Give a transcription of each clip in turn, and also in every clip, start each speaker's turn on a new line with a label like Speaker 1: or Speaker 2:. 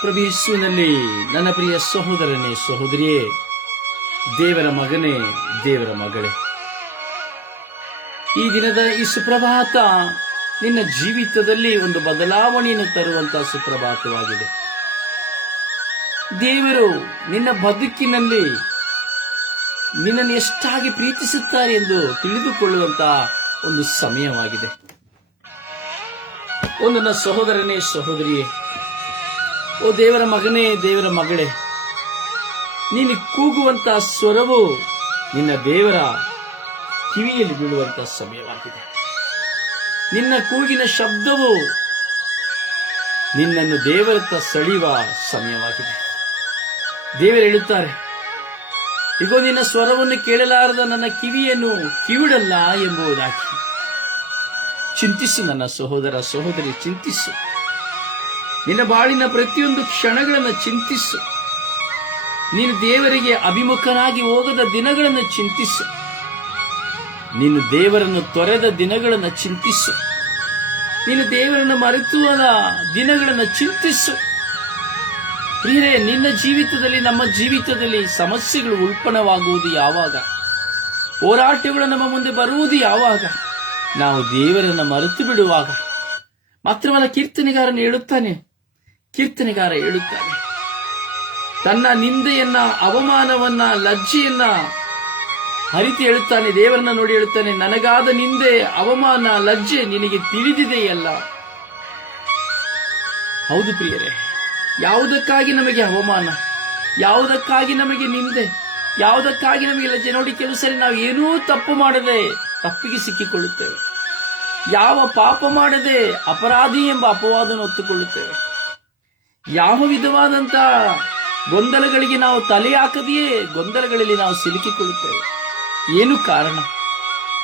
Speaker 1: ಪ್ರಭೇಸುವಿನಲ್ಲಿ ನನ್ನ ಪ್ರಿಯ ಸಹೋದರನೇ, ಸಹೋದರಿಯೇ, ದೇವರ ಮಗನೇ, ದೇವರ ಮಗಳೇ. ಈ ದಿನದ ಈ ಸುಪ್ರಭಾತ ನಿನ್ನ ಜೀವಿತದಲ್ಲಿ ಒಂದು ಬದಲಾವಣೆಯನ್ನು ತರುವಂತಹ ಸುಪ್ರಭಾತವಾಗಿದೆ. ದೇವರು ನಿನ್ನ ಬದುಕಿನಲ್ಲಿ ನಿನ್ನನ್ನು ಎಷ್ಟಾಗಿ ಪ್ರೀತಿಸುತ್ತಾರೆ ಎಂದು ತಿಳಿದುಕೊಳ್ಳುವಂತಹ ಒಂದು ಸಮಯವಾಗಿದೆ. ಒಂದು ನನ್ನ ಸಹೋದರನೇ, ಸಹೋದರಿಯೇ ಓ ದೇವರ ಮಗನೇ, ದೇವರ ಮಗಳೇ, ನೀನು ಕೂಗುವಂತಹ ಸ್ವರವು ನಿನ್ನ ದೇವರ ಕಿವಿಯಲ್ಲಿ ಬೀಳುವಂತಹ ಸಮಯವಾಗಿದೆ. ನಿನ್ನ ಕೂಗಿನ ಶಬ್ದವು ನಿನ್ನನ್ನು ದೇವರತ್ತ ಸೆಳೆಯುವ ಸಮಯವಾಗಿದೆ. ದೇವರು ಹೇಳುತ್ತಾರೆ, ಇಗೋ, ನಿನ್ನ ಸ್ವರವನ್ನು ಕೇಳಲಾರದ ನನ್ನ ಕಿವಿಯನ್ನು ಕಿವಿಡಲ್ಲ ಎಂಬುದಾಗಿ. ಚಿಂತಿಸು ನನ್ನ ಸಹೋದರ ಸಹೋದರಿ, ಚಿಂತಿಸು. ನಿನ್ನ ಬಾಳಿನ ಪ್ರತಿಯೊಂದು ಕ್ಷಣಗಳನ್ನು ಚಿಂತಿಸು. ನೀನು ದೇವರಿಗೆ ಅಭಿಮುಖನಾಗಿ ಹೋಗದ ದಿನಗಳನ್ನು ಚಿಂತಿಸು. ನೀನು ದೇವರನ್ನು ತೊರೆದ ದಿನಗಳನ್ನು ಚಿಂತಿಸು. ನೀನು ದೇವರನ್ನು ಮರೆತುವದ ದಿನಗಳನ್ನು ಚಿಂತಿಸು. ಪ್ರಿಯರೇ, ನಿನ್ನ ಜೀವಿತದಲ್ಲಿ, ನಮ್ಮ ಜೀವಿತದಲ್ಲಿ ಸಮಸ್ಯೆಗಳು ಉಲ್ಪಣವಾಗುವುದು ಯಾವಾಗ? ಹೋರಾಟಗಳು ನಮ್ಮ ಮುಂದೆ ಬರುವುದು ಯಾವಾಗ? ನಾವು ದೇವರನ್ನು ಮರೆತು ಬಿಡುವಾಗ ಮಾತ್ರವಲ್ಲ, ಕೀರ್ತನೆಗಾರನು ಹೇಳುತ್ತಾನೆ ಕೀರ್ತನೆಗಾರ ಹೇಳುತ್ತಾನೆ ತನ್ನ ನಿಂದೆಯನ್ನ, ಅವಮಾನವನ್ನ, ಲಜ್ಜೆಯನ್ನ ಹರಿತು ಹೇಳುತ್ತಾನೆ, ದೇವರನ್ನ ನೋಡಿ ಹೇಳುತ್ತಾನೆ, ನನಗಾದ ನಿಂದೆ, ಅವಮಾನ, ಲಜ್ಜೆ ನಿನಗೆ ತಿಳಿದಿದೆಯಲ್ಲ. ಹೌದು ಪ್ರಿಯರೇ, ಯಾವುದಕ್ಕಾಗಿ ನಮಗೆ ಅವಮಾನ? ಯಾವುದಕ್ಕಾಗಿ ನಮಗೆ ನಿಂದೆ? ಯಾವುದಕ್ಕಾಗಿ ನಮಗೆ ಲಜ್ಜೆ? ನೋಡಿ, ಕೆಲವು ಸರಿ ನಾವು ಏನೂ ತಪ್ಪು ಮಾಡದೆ, ತಪ್ಪಿಗೆ ಸಿಕ್ಕಿಕೊಳ್ಳುತ್ತೇವೆ. ಯಾವ ಪಾಪ ಮಾಡದೆ, ಅಪರಾಧಿ ಎಂಬ ಅಪವಾದನ ಹೊತ್ತುಕೊಳ್ಳುತ್ತೇವೆ. ಯಾವ ವಿಧವಾದಂಥ ಗೊಂದಲಗಳಿಗೆ ನಾವು ತಲೆ ಹಾಕದೆಯೇ? ಗೊಂದಲಗಳಲ್ಲಿ ನಾವು ಸಿಲುಕಿಕೊಳ್ಳುತ್ತೇವೆ. ಏನು ಕಾರಣ?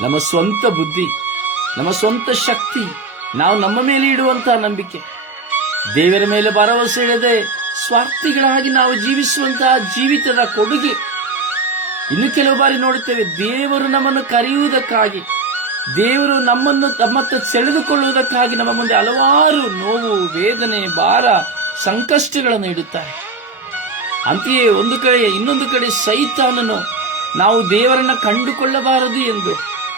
Speaker 1: ನಮ್ಮ ಸ್ವಂತ ಬುದ್ಧಿ, ನಮ್ಮ ಸ್ವಂತ ಶಕ್ತಿ, ನಾವು ನಮ್ಮ ಮೇಲೆ ಇಡುವಂತಹ ನಂಬಿಕೆ. ದೇವರ ಮೇಲೆ ಭರವಸೆ ಇಡದೆ ಸ್ವಾರ್ಥಿಗಳಾಗಿ ನಾವು ಜೀವಿಸುವಂತಹ ಜೀವಿತದ ಕೊಡುಗೆ. ಇನ್ನು ಕೆಲವು ಬಾರಿ ನೋಡುತ್ತೇವೆ, ದೇವರು ನಮ್ಮನ್ನು ಕರೆಯುವುದಕ್ಕಾಗಿ, ದೇವರು ನಮ್ಮನ್ನು ತಮ್ಮತ್ತ ಸೆಳೆದುಕೊಳ್ಳುವುದಕ್ಕಾಗಿ ನಮ್ಮ ಮುಂದೆ ಹಲವಾರು ನೋವು, ವೇದನೆ, ಭಾರ ಸಂಕಷ್ಟಗಳನ್ನು ಇಡುತ್ತಾರೆ ಅಂತೆಯೇ ಒಂದು ಕಡೆ ಇನ್ನೊಂದು ಕಡೆ ಸೈತಾನನು, ನಾವು ದೇವರನ್ನ ಕಂಡುಕೊಳ್ಳಬಾರದು ಎಂದು,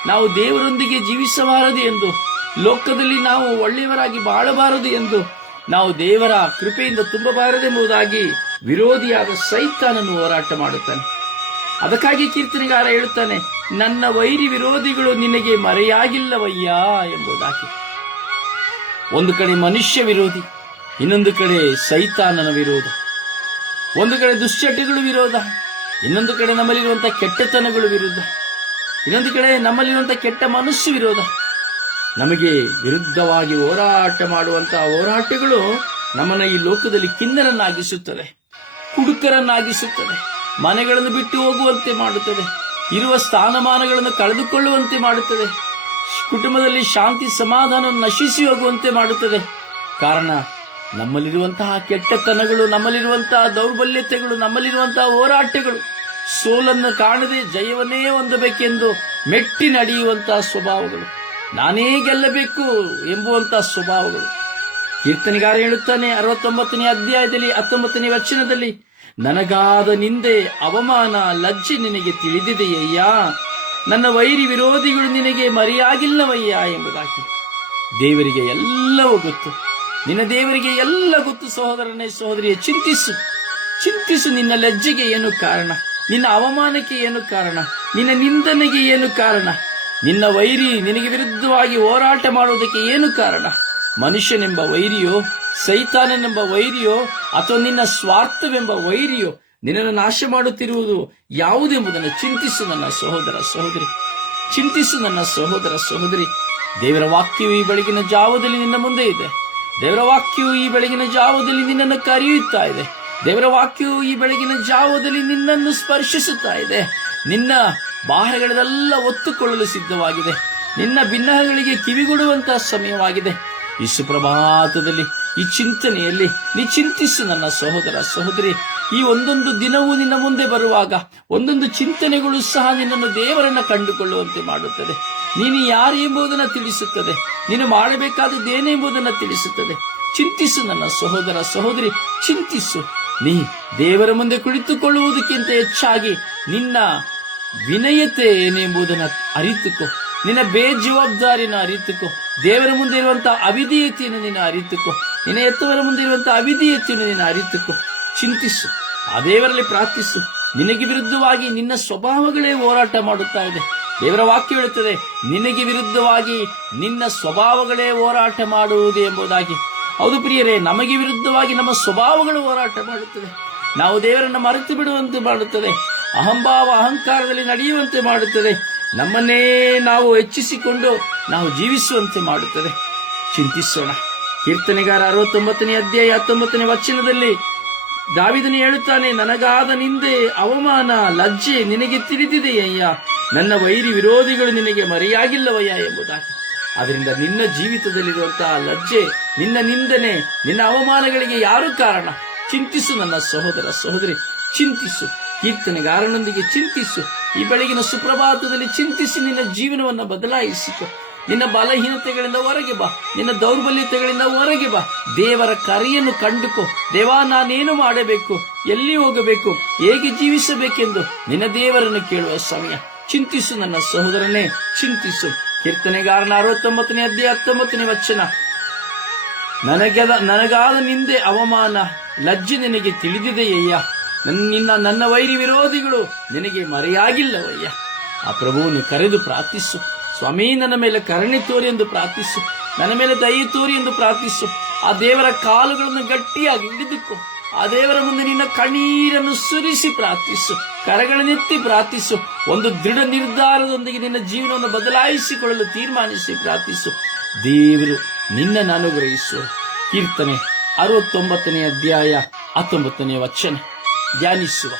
Speaker 1: ನಾವು ದೇವರೊಂದಿಗೆ ಜೀವಿಸಬಾರದು ಎಂದು, ಲೋಕದಲ್ಲಿ ನಾವು ಒಳ್ಳೆಯವರಾಗಿ ಬಾಳಬಾರದು ಎಂದು, ನಾವು ದೇವರ ಕೃಪೆಯಿಂದ ತುಂಬಬಾರದೆಂಬುದಾಗಿ ವಿರೋಧಿಯಾದ ಸೈತಾನನು ಹೋರಾಟ ಮಾಡುತ್ತಾನೆ. ಅದಕ್ಕಾಗಿ ಕೀರ್ತನೆಗಾರ ಹೇಳುತ್ತಾನೆ, ನನ್ನ ವೈರಿ ವಿರೋಧಿಗಳು ನಿನಗೆ ಮರೆಯಾಗಿಲ್ಲವಯ್ಯ ಎಂಬುದಾಗಿ. ಒಂದು ಕಡೆ ಮನುಷ್ಯ ವಿರೋಧಿ ಇನ್ನೊಂದು ಕಡೆ ಸೈತಾನನ ವಿರೋಧ, ಒಂದು ಕಡೆ ದುಶ್ಚಟಗಳು ವಿರೋಧ, ಇನ್ನೊಂದು ಕಡೆ ನಮ್ಮಲ್ಲಿರುವಂತಹ ಕೆಟ್ಟತನಗಳು ವಿರುದ್ಧ, ಇನ್ನೊಂದು ಕಡೆ ನಮ್ಮಲ್ಲಿರುವಂತಹ ಕೆಟ್ಟ ಮನಸ್ಸು ವಿರೋಧ. ನಮಗೆ ವಿರುದ್ಧವಾಗಿ ಹೋರಾಟ ಮಾಡುವಂತಹ ಹೋರಾಟಗಳು ನಮ್ಮನ್ನ ಈ ಲೋಕದಲ್ಲಿ ಕಿನ್ನರನ್ನಾಗಿಸುತ್ತದೆ ಕುಡುಕರನ್ನಾಗಿಸುತ್ತದೆ ಮನೆಗಳನ್ನು ಬಿಟ್ಟು ಹೋಗುವಂತೆ ಮಾಡುತ್ತದೆ ಇರುವ ಸ್ಥಾನಮಾನಗಳನ್ನು ಕಳೆದುಕೊಳ್ಳುವಂತೆ ಮಾಡುತ್ತದೆ ಕುಟುಂಬದಲ್ಲಿ ಶಾಂತಿ ಸಮಾಧಾನ ನಶಿಸಿ ಹೋಗುವಂತೆ ಮಾಡುತ್ತದೆ ಕಾರಣ ನಮ್ಮಲ್ಲಿರುವಂತಹ ಕೆಟ್ಟತನಗಳು, ನಮ್ಮಲ್ಲಿರುವಂತಹ ದೌರ್ಬಲ್ಯತೆಗಳು, ನಮ್ಮಲ್ಲಿರುವಂತಹ ಹೋರಾಟಗಳು, ಸೋಲನ್ನು ಕಾಣದೆ ಜಯವನ್ನೇ ಹೊಂದಬೇಕೆಂದು ಮೆಟ್ಟಿ ನಡೆಯುವಂತಹ ಸ್ವಭಾವಗಳು. ನಾನೇ ಗೆಲ್ಲಬೇಕು ಎಂಬುವಂತಹ ಸ್ವಭಾವಗಳು. ಕೀರ್ತನೆಗಾರ ಹೇಳುತ್ತಾನೆ ಅರವತ್ತೊಂಬತ್ತನೇ ಅಧ್ಯಾಯದಲ್ಲಿ, ಹತ್ತೊಂಬತ್ತನೇ ವಚನದಲ್ಲಿ, ನನಗಾದ ನಿಂದೆ ಅವಮಾನ, ಲಜ್ಜೆ ನಿನಗೆ ತಿಳಿದಿದೆಯಯ್ಯ? ನನ್ನ ವೈರಿ ವಿರೋಧಿಗಳು ನಿನಗೆ ಮರೆಯಾಗಿಲ್ಲವಯ್ಯ? ಎಂಬುದಾಗಿ. ದೇವರಿಗೆ ಎಲ್ಲವೂ ಗೊತ್ತು. ನಿನ್ನ ದೇವರಿಗೆ ಎಲ್ಲ ಗೊತ್ತು, ಸಹೋದರನೇ, ಸಹೋದರಿಯ, ಚಿಂತಿಸು. ಚಿಂತಿಸು ನಿನ್ನ ಲಜ್ಜೆಗೆ ಏನು ಕಾರಣ? ನಿನ್ನ ಅವಮಾನಕ್ಕೆ ಏನು ಕಾರಣ? ನಿನ್ನ ನಿಂದನೆಗೆ ಏನು ಕಾರಣ? ನಿನ್ನ ವೈರಿ ನಿನಗೆ ವಿರುದ್ಧವಾಗಿ ಹೋರಾಟ ಮಾಡುವುದಕ್ಕೆ ಏನು ಕಾರಣ? ಮನುಷ್ಯನೆಂಬ ವೈರಿಯೋ, ಸೈತಾನನೆಂಬ ವೈರಿಯೋ, ಅಥವಾ ನಿನ್ನ ಸ್ವಾರ್ಥವೆಂಬ ವೈರಿಯೋ, ನಿನ್ನನ್ನು ನಾಶ ಮಾಡುತ್ತಿರುವುದು ಯಾವುದೆಂಬುದನ್ನು ಚಿಂತಿಸು ನನ್ನ ಸಹೋದರ ಸಹೋದರಿ. ಚಿಂತಿಸು ನನ್ನ ಸಹೋದರ ಸಹೋದರಿ. ದೇವರ ವಾಕ್ಯವು ಈ ಬೆಳಗಿನ ಜಾವದಲ್ಲಿ ನಿನ್ನ ಮುಂದೆ ಇದೆ. ದೇವರ ವಾಕ್ಯವು ಈ ಬೆಳಗಿನ ಜಾವದಲ್ಲಿ ನಿನ್ನನ್ನು ಕರೆಯುತ್ತಾ ಇದೆ. ದೇವರ ವಾಕ್ಯವು ಈ ಬೆಳಗಿನ ಜಾವದಲ್ಲಿ ನಿನ್ನನ್ನು ಸ್ಪರ್ಶಿಸುತ್ತಾ ಇದೆ. ನಿನ್ನ ಬಾಹ್ಯಗಳೆಲ್ಲ ಒತ್ತುಕೊಳ್ಳಲು ಸಿದ್ಧವಾಗಿದೆ. ನಿನ್ನ ಭಿನ್ನಹಗಳಿಗೆ ಕಿವಿಗೊಡುವಂತಹ ಸಮಯವಾಗಿದೆ. ಈ ಸುಪ್ರಭಾತದಲ್ಲಿ ಈ ಚಿಂತನೆಯಲ್ಲಿ ನೀ ಚಿಂತಿಸು ನನ್ನ ಸಹೋದರ ಸಹೋದರಿ, ಈ ಒಂದೊಂದು ದಿನವೂ ನಿನ್ನ ಮುಂದೆ ಬರುವಾಗ ಒಂದೊಂದು ಚಿಂತನೆಗಳು ಸಹ ನಿನ್ನನ್ನು ದೇವರನ್ನ ಕಂಡುಕೊಳ್ಳುವಂತೆ ಮಾಡುತ್ತದೆ. ನೀನು ಯಾರು ಎಂಬುದನ್ನು ತಿಳಿಸುತ್ತದೆ. ನೀನು ಮಾಡಬೇಕಾದದ್ದೇನೆಂಬುದನ್ನು ತಿಳಿಸುತ್ತದೆ. ಚಿಂತಿಸು ನನ್ನ ಸಹೋದರ ಸಹೋದರಿ, ಚಿಂತಿಸು. ನೀ ದೇವರ ಮುಂದೆ ಕುಳಿತುಕೊಳ್ಳುವುದಕ್ಕಿಂತ ಹೆಚ್ಚಾಗಿ ನಿನ್ನ ವಿನಯತೆ ಏನೆಂಬುದನ್ನು ಅರಿತುಕೋ. ನಿನ್ನ ಬೇಜವಾಬ್ದಾರಿನ ಅರಿತುಕೋ. ದೇವರ ಮುಂದೆ ಇರುವಂತಹ ಅವಿಧೇಯತೆಯನ್ನು ನೀನು ಅರಿತುಕೋ. ನಿನ್ನ ಎತ್ತವರ ಮುಂದೆ ಇರುವಂತಹ ಅವಿಧೇಯತೆಯನ್ನು ನೀನು ಅರಿತುಕೋ. ಚಿಂತಿಸು. ಆ ದೇವರಲ್ಲಿ ಪ್ರಾರ್ಥಿಸು. ನಿನಗೆ ವಿರುದ್ಧವಾಗಿ ನಿನ್ನ ಸ್ವಭಾವಗಳೇ ಹೋರಾಟ ಮಾಡುತ್ತಾ ಇದೆ. ದೇವರ ವಾಕ್ಯ ಹೇಳುತ್ತದೆ, ನಿನಗೆ ವಿರುದ್ಧವಾಗಿ ನಿನ್ನ ಸ್ವಭಾವಗಳೇ ಹೋರಾಟ ಮಾಡುವುದು ಎಂಬುದಾಗಿ. ಹೌದು ಪ್ರಿಯರೇ, ನಮಗೆ ವಿರುದ್ಧವಾಗಿ ನಮ್ಮ ಸ್ವಭಾವಗಳು ಹೋರಾಟ ಮಾಡುತ್ತದೆ ನಾವು ದೇವರನ್ನು ಮರೆತು ಬಿಡುವಂತೆ ಮಾಡುತ್ತದೆ, ಅಹಂಭಾವ ಅಹಂಕಾರದಲ್ಲಿ ನಡೆಯುವಂತೆ ಮಾಡುತ್ತದೆ, ನಮ್ಮನ್ನೇ ನಾವು ಹೆಚ್ಚಿಸಿಕೊಂಡು ನಾವು ಜೀವಿಸುವಂತೆ ಮಾಡುತ್ತದೆ. ಚಿಂತಿಸೋಣ. ಕೀರ್ತನೆಗಾರ ಅರವತ್ತೊಂಬತ್ತನೇ ಅಧ್ಯಾಯ ಹತ್ತೊಂಬತ್ತನೇ ವಚನದಲ್ಲಿ ದಾವಿದನು ಹೇಳುತ್ತಾನೆ, ನನಗಾದ ನಿಂದೆ ಅವಮಾನ, ಲಜ್ಜೆ ನಿನಗೆ ತಿಳಿದಿದೆಯಯ್ಯ? ನನ್ನ ವೈರಿ ವಿರೋಧಿಗಳು ನಿನಗೆ ಮರೆಯಾಗಿಲ್ಲವಯ್ಯ ಎಂಬುದಾಗಿ. ಅದರಿಂದ ನಿನ್ನ ಜೀವಿತದಲ್ಲಿರುವಂತಹ ಲಜ್ಜೆ, ನಿನ್ನ ನಿಂದನೆ, ನಿನ್ನ ಅವಮಾನಗಳಿಗೆ ಯಾರು ಕಾರಣ? ಚಿಂತಿಸು ನನ್ನ ಸಹೋದರ ಸಹೋದರಿ, ಚಿಂತಿಸು. ಕೀರ್ತನೆಗಾರನೊಂದಿಗೆ ಚಿಂತಿಸು. ಈ ಬೆಳಗಿನ ಸುಪ್ರಭಾತದಲ್ಲಿ ಚಿಂತಿಸಿ ನಿನ್ನ ಜೀವನವನ್ನು ಬದಲಾಯಿಸಿಕೊ. ನಿನ್ನ ಬಲಹೀನತೆಗಳಿಂದ ಹೊರಗೆ ಬಾ. ನಿನ್ನ ದೌರ್ಬಲ್ಯತೆಗಳಿಂದ ಹೊರಗೆ ಬಾ. ದೇವರ ಕರೆಯನ್ನು ಕಂಡುಕೋ. ದೇವಾ, ನಾನೇನು ಮಾಡಬೇಕು? ಎಲ್ಲಿ ಹೋಗಬೇಕು? ಹೇಗೆ ಜೀವಿಸಬೇಕೆಂದು ನಿನ್ನ ದೇವರನ್ನು ಕೇಳುವ ಸಮಯ. ಚಿಂತಿಸು ನನ್ನ ಸಹೋದರನೇ, ಚಿಂತಿಸು. ಕೀರ್ತನೆಗಾರನ ಅರವತ್ತೊಂಬತ್ತನೇ ಅಧ್ಯಾಯ, ಹತ್ತೊಂಬತ್ತನೇ ವಚನ. ನನಗದ, ನನಗಾದ ನಿಂದೆ ಅವಮಾನ, ಲಜ್ಜೆ ನಿನಗೆ ತಿಳಿದಿದೆಯಯ್ಯ. ನನ್ನ, ನಿನ್ನ ವೈರಿ ವಿರೋಧಿಗಳು ನಿನಗೆ ಮರೆಯಾಗಿಲ್ಲವಯ್ಯ. ಆ ಪ್ರಭುವನ್ನು ಕರೆದು ಪ್ರಾರ್ಥಿಸು. ಸ್ವಾಮಿ, ನನ್ನ ಮೇಲೆ ಕರುಣೆ ತೋರಿ ಎಂದು ಪ್ರಾರ್ಥಿಸು. ನನ್ನ ಮೇಲೆ ದಯ ತೋರಿ ಎಂದು ಪ್ರಾರ್ಥಿಸು. ಆ ದೇವರ ಕಾಲುಗಳನ್ನು ಗಟ್ಟಿಯಾಗಿ ಹಿಡಿದುಕೋ. ಆ ದೇವರ ಮುಂದೆ ನಿನ್ನ ಕಣ್ಣೀರನ್ನು ಸುರಿಸಿ ಪ್ರಾರ್ಥಿಸು. ಕರಗಳನ್ನೆತ್ತಿ ಪ್ರಾರ್ಥಿಸು. ಒಂದು ದೃಢ ನಿರ್ಧಾರದೊಂದಿಗೆ ನಿನ್ನ ಜೀವನವನ್ನು ಬದಲಾಯಿಸಿಕೊಳ್ಳಲು ತೀರ್ಮಾನಿಸಿ ಪ್ರಾರ್ಥಿಸು. ದೇವರು ನಿನ್ನನ್ನು ಅನುಗ್ರಹಿಸು. ಕೀರ್ತನೆ ಅರವತ್ತೊಂಬತ್ತನೇ ಅಧ್ಯಾಯ ಹತ್ತೊಂಬತ್ತನೇ ವಚನ. ಧ್ಯಾನಿಸುವ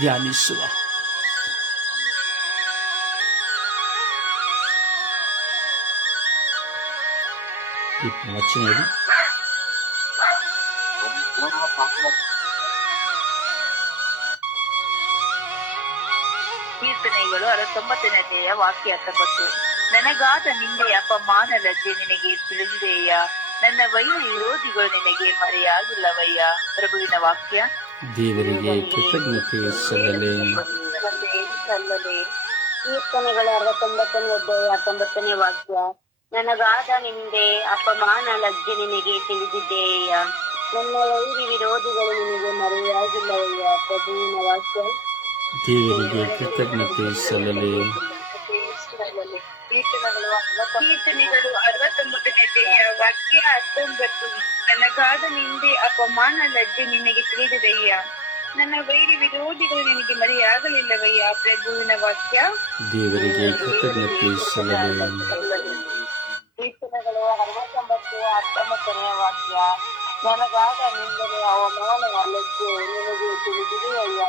Speaker 1: ಧ್ಯಾನಿಸುವ. ವಚನ
Speaker 2: ಕೀರ್ತನೆಗಳು ಅರವತ್ತೊಂಬತ್ತನೆಯ ವಾಕ್ಯ ಹತ್ತೊಂಬತ್ತು ನನಗಾದ ನಿಂದೆ ಅಪಮಾನ ಲಜ್ಜೆ ನಿನಗೆ ತಿಳಿದಿದೆಯ ನನ್ನ ವೈರಿ ವಿರೋಧಿಗಳು ನಿನಗೆ ಮರೆಯಾಗಿಲ್ಲವಯ್ಯ. ಪ್ರಭುವಿನ ವಾಕ್ಯ.
Speaker 1: ದೇವರಿಗೆ ಕೃತಜ್ಞತೆ ಸಲ್ಲಲೆ.
Speaker 2: ಸಲ್ಲಲೆ, ಸಲ್ಲಲೆ ಕೀರ್ತನೆಗಳು ಅರವತ್ತೊಂಬತ್ತನೇ ಅಧ್ಯಾಯ ಹತ್ತೊಂಬತ್ತನೇ ವಾಕ್ಯ. ನನಗಾದ ನಿಂದೆ ಅಪಮಾನ ಲಜ್ಜೆ ನಿನಗೆ ತಿಳಿದಿದ್ದೇಯ ನನ್ನ ವೈರಿ ವಿರೋಧಿಗಳು ನಿನಗೆ ಮರೆಯಾಗಿಲ್ಲವಯ್ಯ. ಪ್ರಭುವಿನ ವಾಕ್ಯ.
Speaker 1: ದೇವರಿಗೆ ಕೃತಜ್ಞತೆ ಸಲ್ಲಲಿ.
Speaker 2: ಕೀರ್ತನೆಗಳು ಅರವತ್ತೊಂಬತ್ತನೇ ವಾಕ್ಯ ಹತ್ತೊಂಬತ್ತು. ನನಗಾದ ನಿಂದೆ ಅಪಮಾನ ಲಜ್ಜೆ ನಿನಗೆ ತಿಳಿದಿದೆಯ್ಯ ನನ್ನ ವೈರಿ ವಿರೋಧಿಗಳು ನಿನಗೆ ಮರೆಯಾಗಲಿಲ್ಲವಯ್ಯ? ಪ್ರಭುವಿನ ವಾಕ್ಯ
Speaker 1: ದೇವರಿಗೆ ಕೃತಜ್ಞತೆ ಸಲ್ಲಲಿ.
Speaker 2: ಕೀರ್ತನೆಗಳು ಅರವತ್ತೊಂಬತ್ತು ಹತ್ತೊಂಬತ್ತನೇ ವಾಕ್ಯ. ನನಗಾದ ನಿಂದನೆ ಅವಮಾನ ಲಜ್ಜೆ ನಿನಗೆ ತಿಳಿದಿದೆಯಯ್ಯ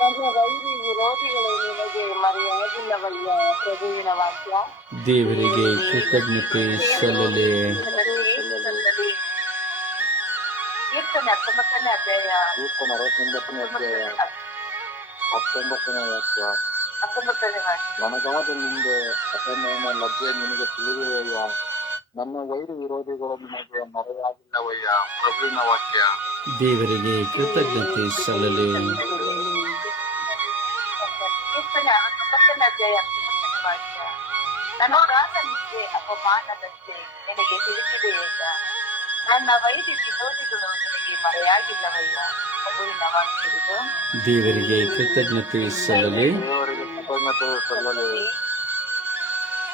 Speaker 2: ನನ್ನ ವೈರಿ ವಿರೋಧಿಗಳು ನಿನಗೆ ಮರೆಯಾಗಿಲ್ಲವಯ್ಯ ಪ್ರಭುವಿನ ವಾಕ್ಯ
Speaker 1: ದೇವರಿಗೆ ಕೃತಜ್ಞತೆ ಸಲ್ಲಲೆ.
Speaker 2: ಕೀರ್ತನೆ ಹತ್ತೊಂಬತ್ತನೇ ಅಧ್ಯಾಯ.
Speaker 3: ಕೀರ್ತನ ಅರವತ್ತೊಂಬತ್ತನೇ ಅಧ್ಯಾಯ. ಹತ್ತೊಂಬತ್ತನೇ ವಾಕ್ಯ.
Speaker 2: ಹತ್ತೊಂಬತ್ತನೇ ವಾಕ್ಯ.
Speaker 3: ನನಗಾದ ನಿಂದೆ ಅಸಮಾನ ಲಜ್ಜೆ ನಿನಗೆ ತಿಳಿದಿದೆಯಯ್ಯ. ನನ್ನ ವೈರಿ ವಿರೋಧಿಗಳು ನಿಮಗೆ ಮರೆಯಾಗಿಲ್ಲವಯ್ಯ. ಪ್ರಭುವಿನ ವಾಕ್ಯ
Speaker 1: ದೇವರಿಗೆ ಕೃತಜ್ಞತೆ ಸಲ್ಲಲೆ.
Speaker 2: ಅಪಮಾನದಂತೆ ನಿನಗೆ ನನ್ನ ನಿನಗೆ ಮಗುವಿನ
Speaker 1: ದೇವರಿಗೆ ಕೃತಜ್ಞತೆ ಸಲ್ಲಲೆ
Speaker 3: ದೇವರಿಗೆ ಕೃತಜ್ಞತೆ ಸಲ್ಲಲಿ.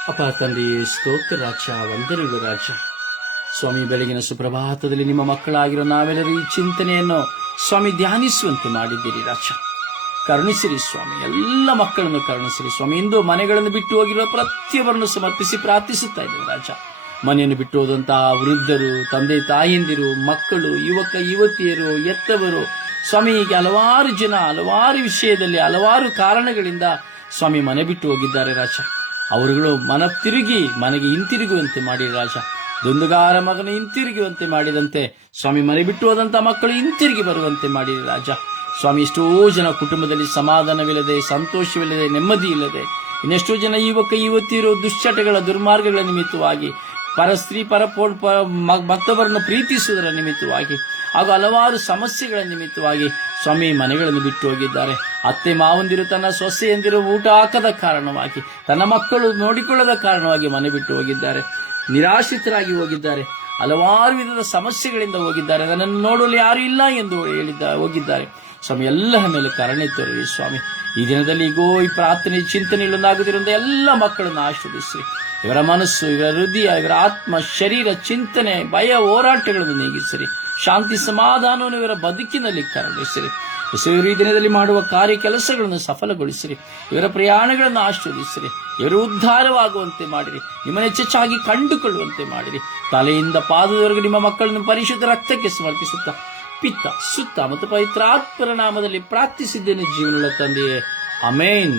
Speaker 1: ಅಪ ತಂದೆಯೇ, ಸ್ತೋತ್ರ ರಾಜ, ವಂದನೆಗಳು ರಾಜ. ಸ್ವಾಮಿ, ಬೆಳಗಿನ ಸುಪ್ರಭಾತದಲ್ಲಿ ನಿಮ್ಮ ಮಕ್ಕಳಾಗಿರೋ ನಾವೆಲ್ಲರೂ ಈ ಚಿಂತನೆಯನ್ನು ಸ್ವಾಮಿ ಧ್ಯಾನಿಸುವಂತೆ ಮಾಡಿದ್ದೀರಿ ರಾಜ. ಕರುಣಿಸಿರಿ ಸ್ವಾಮಿ, ಎಲ್ಲ ಮಕ್ಕಳನ್ನು ಕರುಣಿಸಿರಿ ಸ್ವಾಮಿ. ಇಂದು ಮನೆಗಳನ್ನು ಬಿಟ್ಟು ಹೋಗಿರುವ ಪ್ರತಿಯೊಬ್ಬರನ್ನು ಸಮರ್ಪಿಸಿ ಪ್ರಾರ್ಥಿಸುತ್ತಾ ಇದ್ದೇವೆ ರಾಜ. ಮನೆಯನ್ನು ಬಿಟ್ಟು ಹೋದಂತಹ ವೃದ್ಧರು, ತಂದೆ, ತಾಯಂದಿರು, ಮಕ್ಕಳು, ಯುವಕ, ಯುವತಿಯರು ಎತ್ತವರು ಸ್ವಾಮಿ ಹೀಗೆ ಹಲವಾರು ಜನ, ಹಲವಾರು ವಿಷಯದಲ್ಲಿ, ಹಲವಾರು ಕಾರಣಗಳಿಂದ ಸ್ವಾಮಿ ಮನೆ ಬಿಟ್ಟು ಹೋಗಿದ್ದಾರೆ ರಾಜ. ಅವರುಗಳು ಮನ ತಿರುಗಿ ಮನೆಗೆ ಹಿಂತಿರುಗುವಂತೆ ಮಾಡಿ ರಾಜ. ದುಂದುಗಾರ ಮಗನ ಹಿಂತಿರುಗುವಂತೆ ಮಾಡಿದಂತೆ, ಸ್ವಾಮಿ ಮನೆ ಬಿಟ್ಟು ಹೋದಂಥ ಮಕ್ಕಳು ಹಿಂತಿರುಗಿ ಬರುವಂತೆ ಮಾಡಿರಿ ರಾಜ. ಸ್ವಾಮಿ, ಎಷ್ಟೋ ಜನ ಕುಟುಂಬದಲ್ಲಿ ಸಮಾಧಾನವಿಲ್ಲದೆ, ಸಂತೋಷವಿಲ್ಲದೆ, ನೆಮ್ಮದಿ ಇಲ್ಲದೆ, ಇನ್ನೆಷ್ಟೋ ಜನ ಯುವಕ, ಯುವತಿಯರು ದುಶ್ಚಟಗಳ ದುರ್ಮಾರ್ಗಗಳ ನಿಮಿತ್ತವಾಗಿ, ಪರ ಸ್ತ್ರೀ, ಪರ ಮತ್ತೊಬ್ಬರನ್ನು ಪ್ರೀತಿಸುವುದರ ನಿಮಿತ್ತವಾಗಿ, ಹಾಗೂ ಹಲವಾರು ಸಮಸ್ಯೆಗಳ ನಿಮಿತ್ತವಾಗಿ ಸ್ವಾಮಿ ಮನೆಗಳನ್ನು ಬಿಟ್ಟು ಹೋಗಿದ್ದಾರೆ. ಅತ್ತೆ ಮಾವಂದಿರು ತನ್ನ ಸೊಸೆಯಂದಿರು ಊಟ ಹಾಕದ ಕಾರಣವಾಗಿ, ತನ್ನ ಮಕ್ಕಳು ನೋಡಿಕೊಳ್ಳದ ಕಾರಣವಾಗಿ ಮನೆ ಬಿಟ್ಟು ಹೋಗಿದ್ದಾರೆ. ನಿರಾಶ್ರಿತರಾಗಿ ಹೋಗಿದ್ದಾರೆ. ಹಲವಾರು ವಿಧದ ಸಮಸ್ಯೆಗಳಿಂದ ಹೋಗಿದ್ದಾರೆ. ನನ್ನನ್ನು ನೋಡಲು ಯಾರು ಇಲ್ಲ ಎಂದು ಹೇಳಿದ್ದ ಹೋಗಿದ್ದಾರೆ. ಸ್ವಾಮಿ, ಎಲ್ಲರ ಮೇಲೆ ಕರುಣೆ ತೋರಿ ಸ್ವಾಮಿ. ಈ ದಿನದಲ್ಲಿ ಈಗೋ ಈ ಪ್ರಾರ್ಥನೆ ಚಿಂತನೆಗಳನ್ನಾಗುತ್ತಿರುವಂತ ಎಲ್ಲ ಮಕ್ಕಳನ್ನು ಆಶೀರ್ವದಿಸಿರಿ. ಇವರ ಮನಸ್ಸು, ಇವರ ಹೃದಯ, ಇವರ ಆತ್ಮ, ಶರೀರ, ಚಿಂತನೆ, ಭಯ, ಹೋರಾಟಗಳನ್ನು ನೀಗಿಸಿರಿ. ಶಾಂತಿ, ಸಮಾಧಾನವನ್ನು ಇವರ ಬದುಕಿನಲ್ಲಿ ಕರುಣಿಸಿರಿ. ಇವರು ಈ ದಿನದಲ್ಲಿ ಮಾಡುವ ಕಾರ್ಯ ಕೆಲಸಗಳನ್ನು ಸಫಲಗೊಳಿಸಿರಿ. ಇವರ ಪ್ರಯಾಣಗಳನ್ನು ಆಶೀರ್ವದಿಸಿರಿ. ಇವರು ಉದ್ಧಾರವಾಗುವಂತೆ ಮಾಡಿರಿ. ನಿಮ್ಮನ್ನು ಹೆಚ್ಚೆಚ್ಚಾಗಿ ಕಂಡುಕೊಳ್ಳುವಂತೆ ಮಾಡಿರಿ. ತಲೆಯಿಂದ ಪಾದದವರೆಗೂ ನಿಮ್ಮ ಮಕ್ಕಳನ್ನು ಪರಿಶುದ್ಧ ರಕ್ತಕ್ಕೆ ಸಮರ್ಪಿಸುತ್ತಾ ಪಿತ್ತ ಸುತ್ತ ಮತ್ತು ಪವಿತ್ರಾತ್ಮರ ನಾಮದಲ್ಲಿ ಪ್ರಾರ್ಥಿಸಿದ್ದೇನೆ ಜೀವನದ ತಂದೆಯೇ. ಅಮೇನ್